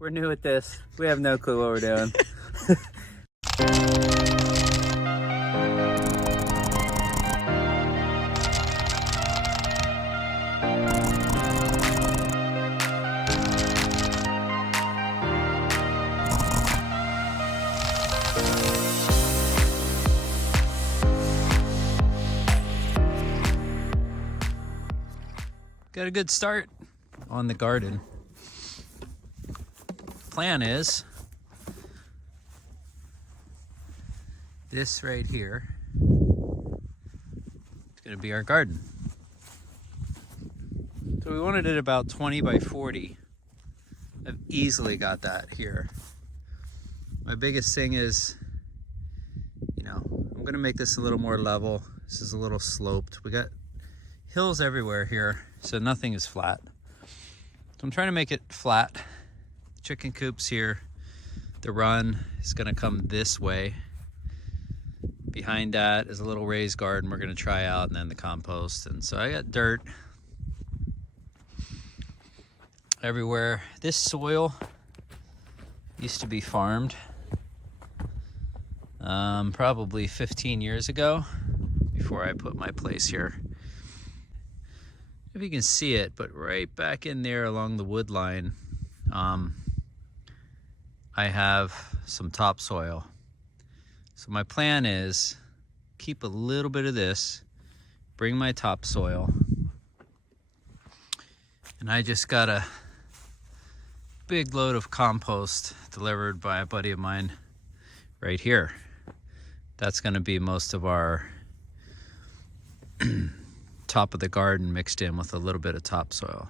We're new at this. We have no clue what we're doing. Got a good start on the garden. Plan is this right here. It's gonna be our garden. So we wanted it about 20 by 40. I've easily got that here. My biggest thing is, I'm gonna make this a little more level. This is a little sloped. We got hills everywhere here, so nothing is flat. So I'm trying to make it flat. Chicken coops here. The run is gonna come this way. Behind that is a little raised garden we're gonna try out, and then the compost. And so I got dirt everywhere. This soil used to be farmed probably 15 years ago, before I put my place here. If you can see it, but right back in there along the wood line, I have some topsoil. So my plan is keep a little bit of this, bring my topsoil, and I just got a big load of compost delivered by a buddy of mine right here. That's gonna be most of our top of the garden mixed in with a little bit of topsoil.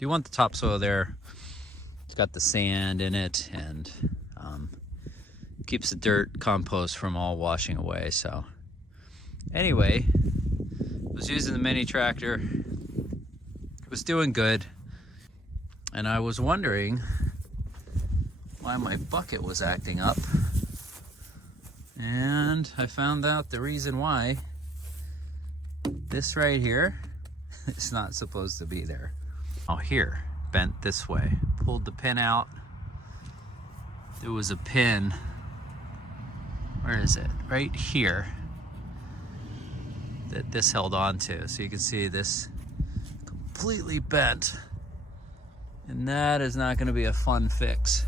You want the topsoil there. It's got the sand in it, and keeps the dirt compost from all washing away. So anyway, I was using the mini tractor. It was doing good, and I was wondering why my bucket was acting up, and I found out the reason why. This right here is not supposed to be there. Oh, here, bent this way. Pulled the pin out. There was a pin, where is it? Right here, that this held on to. So you can see this completely bent, and that is not gonna be a fun fix.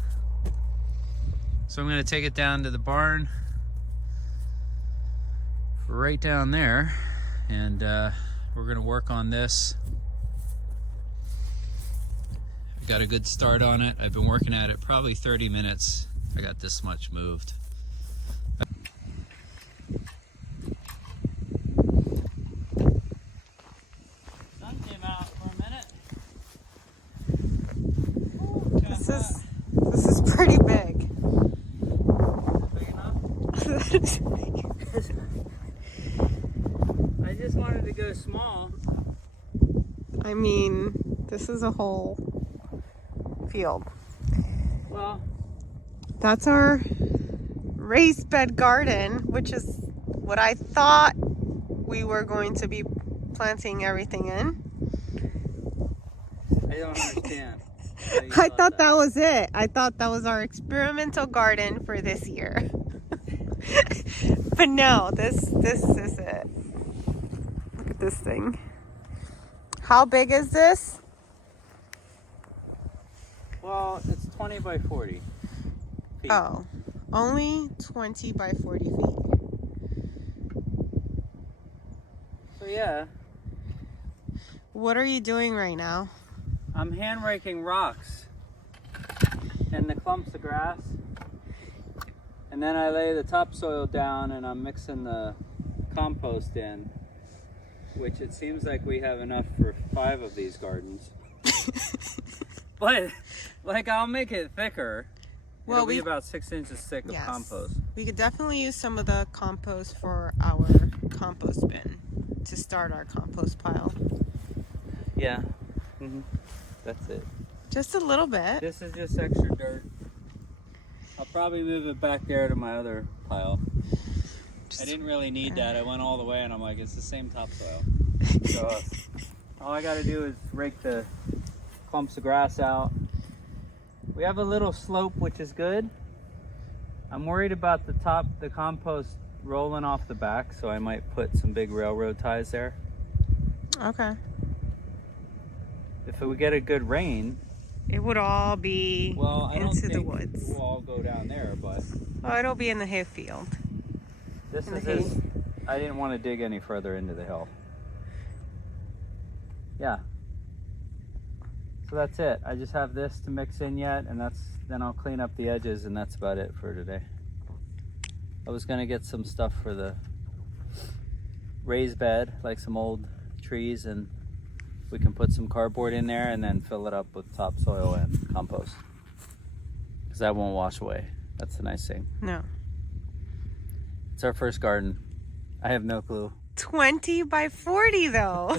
So I'm gonna take it down to the barn, right down there, and we're gonna work on this. I got a good start on it. I've been working at it probably 30 minutes. I got this much moved. Sun came out for a minute. Ooh, this is pretty big. Big enough? That is big. I just wanted to go small. I mean, this is a whole field. Well, that's our raised bed garden, which is what I thought we were going to be planting everything in. I don't understand. I thought that was it. I thought that was our experimental garden for this year. But no, this is it. Look at this thing. How big is this? Well, it's 20 by 40 feet. Oh, only 20 by 40 feet. So yeah. What are you doing right now? I'm hand raking rocks and the clumps of grass, and then I lay the topsoil down, and I'm mixing the compost in, which it seems like we have enough for 5 of these gardens. But like, I'll make it thicker. Well, It'll be about 6 inches thick of compost. We could definitely use some of the compost for our compost bin to start our compost pile. Yeah. That's it. Just a little bit. This is just extra dirt. I'll probably move it back there to my other pile. I didn't really need that. I went all the way, and I'm like, it's the same topsoil. So all I got to do is rake the clumps of grass out, We have a little slope, which is good. I'm worried about the top, the compost rolling off the back, so I might put some big railroad ties there. Okay. If we get a good rain, it would all be into the it woods. will all go down there, but Oh, it'll be in the hay field. this In is the hay. this. I didn't want to dig any further into the hill. Yeah. So that's it. I just have this to mix in yet, and then I'll clean up the edges, and that's about it for today. I was gonna get some stuff for the raised bed, like some old trees, and we can put some cardboard in there and then fill it up with topsoil and compost. Because that won't wash away. That's the nice thing. No. It's our first garden. I have no clue. 20 by 40 though.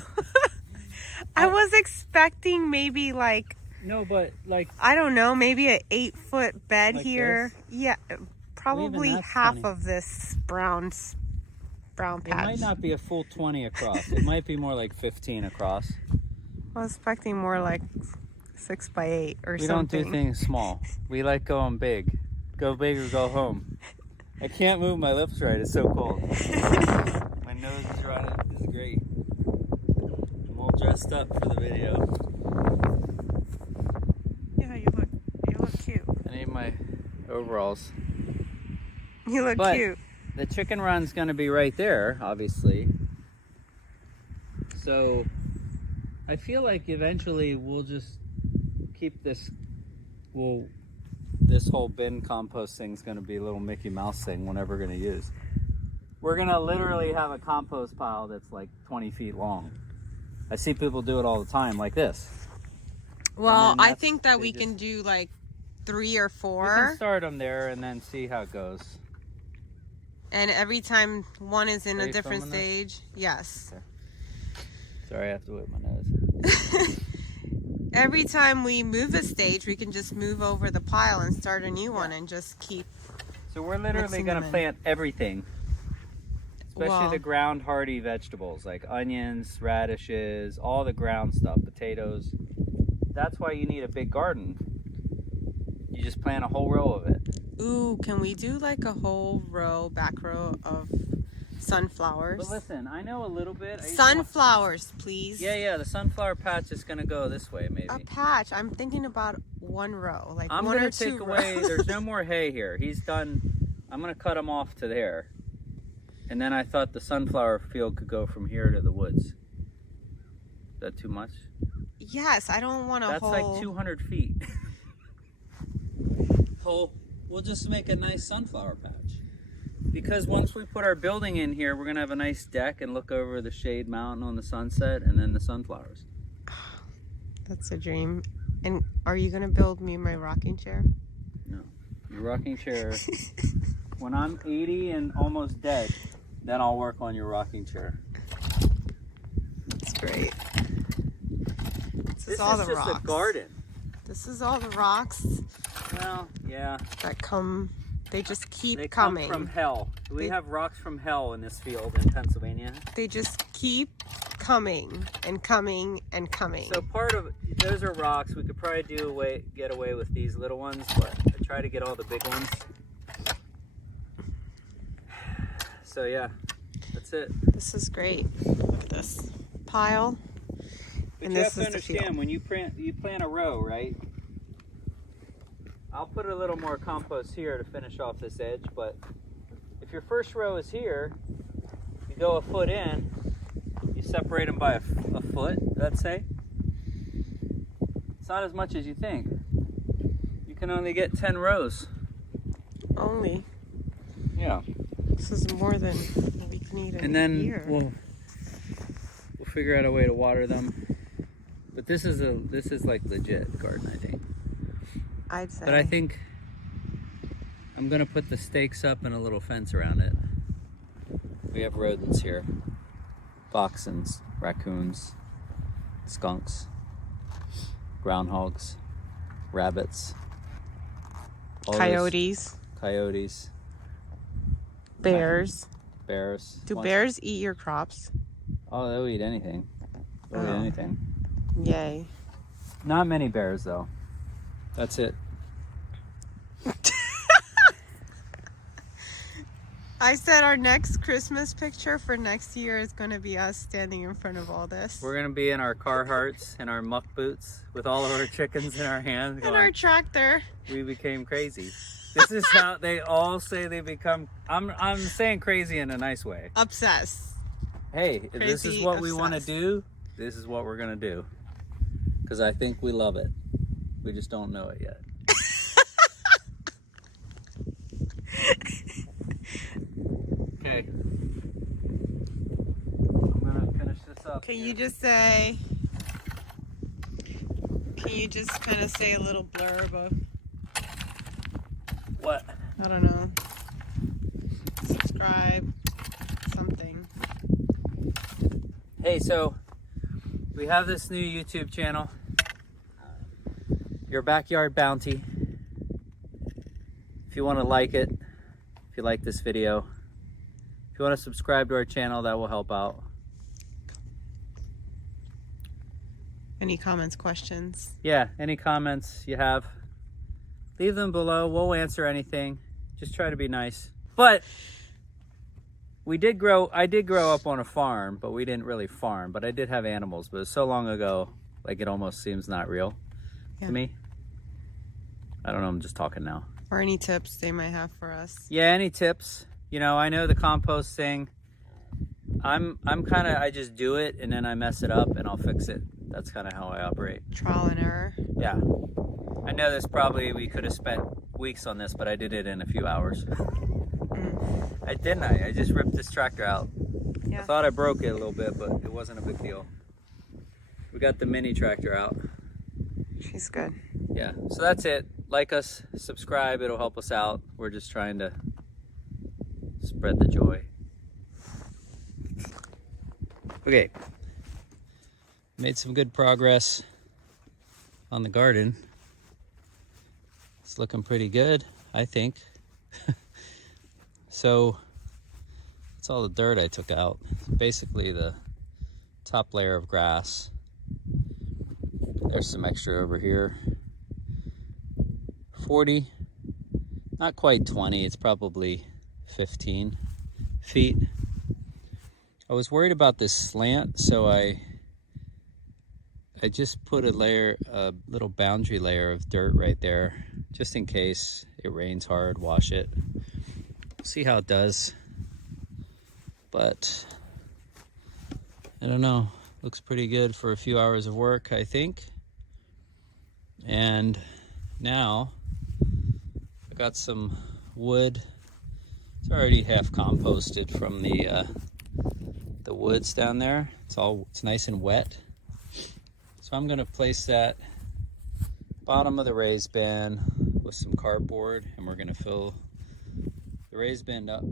I was expecting maybe like, No, but like, I don't know, maybe an 8-foot bed Like here. this? Yeah, probably that's half 20. of this brown it patch. might not be a full 20 across. It might be more like 15 across. I was expecting more like 6 by 8 or We something. don't do things small. We like going big. Go big or go home. I can't move my lips right. It's so cold. My nose is running. This is great. I'm all dressed up for the video. Yeah, you look cute. I need my overalls. You look But cute. the chicken run's going to be right there, obviously. So I feel like eventually we'll just keep this. This whole bin compost thing's going to be a little Mickey Mouse thing we're never going to use. We're going to literally have a compost pile that's like 20 feet long. I see people do it all the time like this. Well, then I that's- think that they we just- can do like 3 or We can 4. start them there and then see how it goes. And every time one is in Are a you different filming stage. Yes. Sorry, I have to wipe my nose. Every time we move a stage, we can just move over the pile and start a new one and just keep. So we're literally Mixing going them to in. plant everything. Especially Well- the ground hardy vegetables like onions, radishes, all the ground stuff, potatoes. That's why you need a big garden. You just plant a whole row of it. Ooh, can we do like a whole back row of sunflowers? But listen, I know a little bit. Sunflowers, please. Yeah, the sunflower patch is going to go this way maybe. A patch. I'm thinking about 1 row, like I'm 1 going or to 2 take away, rows. there's no more hay here. He's done, I'm going to cut him off to there. And then I thought the sunflower field could go from here to the woods. Is that too much? Yes, I don't want a That's whole. like 200 feet. We'll just make a nice sunflower patch. Because once we put our building in here, we're going to have a nice deck and look over the shade mountain on the sunset and then the sunflowers. That's a dream. And are you gonna build me my rocking chair? No. Your rocking chair. When I'm 80 and almost dead, then I'll work on your rocking chair. That's great. This This is all is the just rocks. a garden. This is all the rocks Well, yeah. that come. They just keep They coming. come from hell. We They- have rocks from hell in this field in Pennsylvania. They just keep coming and coming and coming. So part of those are rocks. We could probably get away with these little ones, but I try to get all the big ones. So yeah, that's it. This is great. Look at this pile. But And you this have to is the field. understand when you plant a row, right? I'll put a little more compost here to finish off this edge, but if your first row is here, you go a foot in, you separate them by a foot, let's say. It's not as much as you think. You can only get 10 rows. Only. Yeah. This is more than we can eat in And a then year. we'll figure out a way to water them. But this is like legit garden, I think. I'd say. But I think I'm gonna put the stakes up and a little fence around it. We have rodents here. Foxes, raccoons, skunks, groundhogs, rabbits, all those Coyotes, coyotes, bears. bears. Do bears eat your crops? Oh, they'll eat anything. They'll eat Oh. anything. Yay. Not many bears though. That's it. I said our next Christmas picture for next year is going to be us standing in front of all this. We're gonna be in our Carhartts and our muck boots with all of our chickens in our hands And going, our tractor. we became crazy. This is how they all say they become, I'm saying crazy in a nice way. Obsessed. Hey, if this is Crazy what we want to obsessed. do, this is what we're gonna do. Because I think we love it. We just don't know it yet. Okay. I'm gonna finish this up. Can here. you just kind of say a little blurb of, What? I don't know, subscribe, something. Hey, so we have this new YouTube channel, Your Backyard Bounty. If you want to like it, if you like this video, if you want to subscribe to our channel, that will help out. Any comments, questions? Yeah, any comments you have, leave them below. We'll answer anything. Just try to be nice. But I did grow up on a farm, but we didn't really farm. But I did have animals, but it was so long ago, like it almost seems not real to me. I don't know, I'm just talking now. Or any tips they might have for us. Yeah, any tips? You know, I know the compost thing. I just do it and then I mess it up and I'll fix it. That's kind of how I operate. Trial and error. Yeah. I know we could have spent weeks on this, but I did it in a few hours. I just ripped this tractor out. Yeah. I thought I broke it a little bit, but it wasn't a big deal. We got the mini tractor out. She's good. Yeah, so that's it. Like us, subscribe, it'll help us out. We're just trying to spread the joy. Okay. Made some good progress on the garden. It's looking pretty good, I think. So, that's all the dirt I took out. Basically the top layer of grass. There's some extra over here. 40, not quite 20, it's probably 15 feet. I was worried about this slant, so I just put a little boundary layer of dirt right there, just in case it rains hard, wash it. See how it does. But I don't know, looks pretty good for a few hours of work, I think. And now I got some wood. It's already half composted from the woods down there. It's nice and wet. So I'm gonna place that bottom of the raised bin with some cardboard, and we're gonna fill the raised bin up